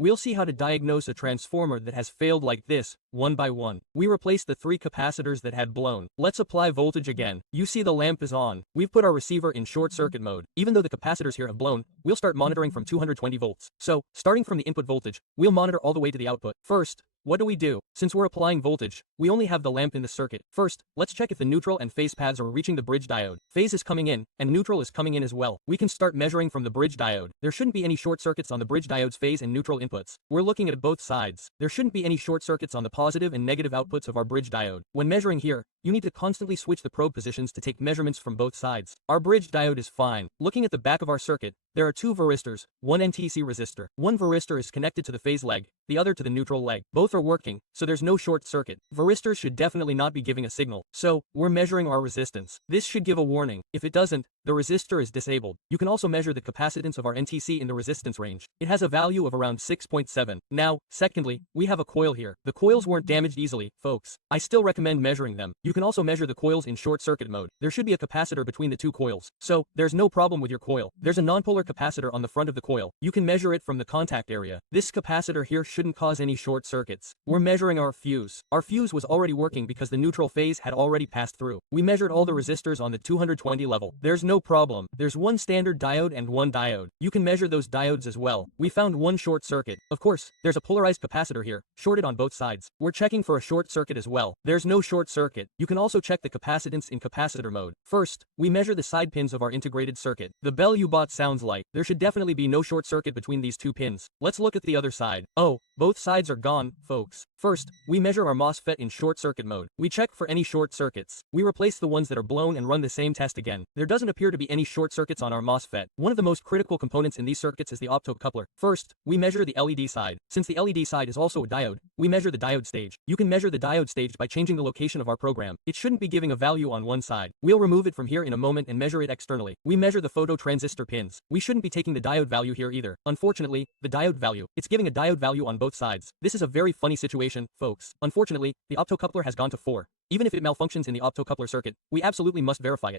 we'll see how to diagnose a transformer that has failed like this, one by one. We replaced the 3 capacitors that had blown. Let's apply voltage again. You see the lamp is on. We've put our receiver in short circuit mode. Even though the capacitors here have blown, we'll start monitoring from 220 volts. So, starting from the input voltage, we'll monitor all the way to the output. First, what do we do? Since we're applying voltage, we only have the lamp in the circuit. First, let's check if the neutral and phase paths are reaching the bridge diode. Phase is coming in, and neutral is coming in as well. We can start measuring from the bridge diode. There shouldn't be any short circuits on the bridge diode's phase and neutral inputs. We're looking at both sides. There shouldn't be any short circuits on the positive and negative outputs of our bridge diode. When measuring here, you need to constantly switch the probe positions to take measurements from both sides. Our bridge diode is fine. Looking at the back of our circuit, there are 2 varistors, 1 NTC resistor. One varistor is connected to the phase leg, the other to the neutral leg. Both are working, so there's no short circuit. Varistors should definitely not be giving a signal. So, we're measuring our resistance. This should give a warning. If it doesn't, the resistor is disabled. You can also measure the capacitance of our NTC in the resistance range. It has a value of around 6.7. Now, secondly, we have a coil here. The coils weren't damaged easily, folks. I still recommend measuring them. You can also measure the coils in short circuit mode. There should be a capacitor between the 2 coils. So, there's no problem with your coil. There's a nonpolar capacitor on the front of the coil. You can measure it from the contact area. This capacitor here shouldn't cause any short circuits. We're measuring our fuse. Our fuse was already working because the neutral phase had already passed through. We measured all the resistors on the 220 level. There's no problem. There's one standard diode and one diode. You can measure those diodes as well. We found one short circuit. Of course, there's a polarized capacitor here, shorted on both sides. We're checking for a short circuit as well. There's no short circuit. You can also check the capacitance in capacitor mode. First, we measure the side pins of our integrated circuit. The bell you bought sounds like. There should definitely be no short circuit between these 2 pins. Let's look at the other side. Oh, both sides are gone, folks. First, we measure our MOSFET in short circuit mode. We check for any short circuits. We replace the ones that are blown and run the same test again. There doesn't appear to be any short circuits on our MOSFET. One of the most critical components in these circuits is the optocoupler. First, we measure the LED side. Since the LED side is also a diode, we measure the diode stage. You can measure the diode stage by changing the location of our program. It shouldn't be giving a value on one side. We'll remove it from here in a moment and measure it externally. We measure the phototransistor pins. We shouldn't be taking the diode value here either. Unfortunately, the diode value, it's giving a diode value on both sides. This is a very funny situation, folks. Unfortunately, the optocoupler has gone to 4. Even if it malfunctions in the optocoupler circuit, we absolutely must verify it.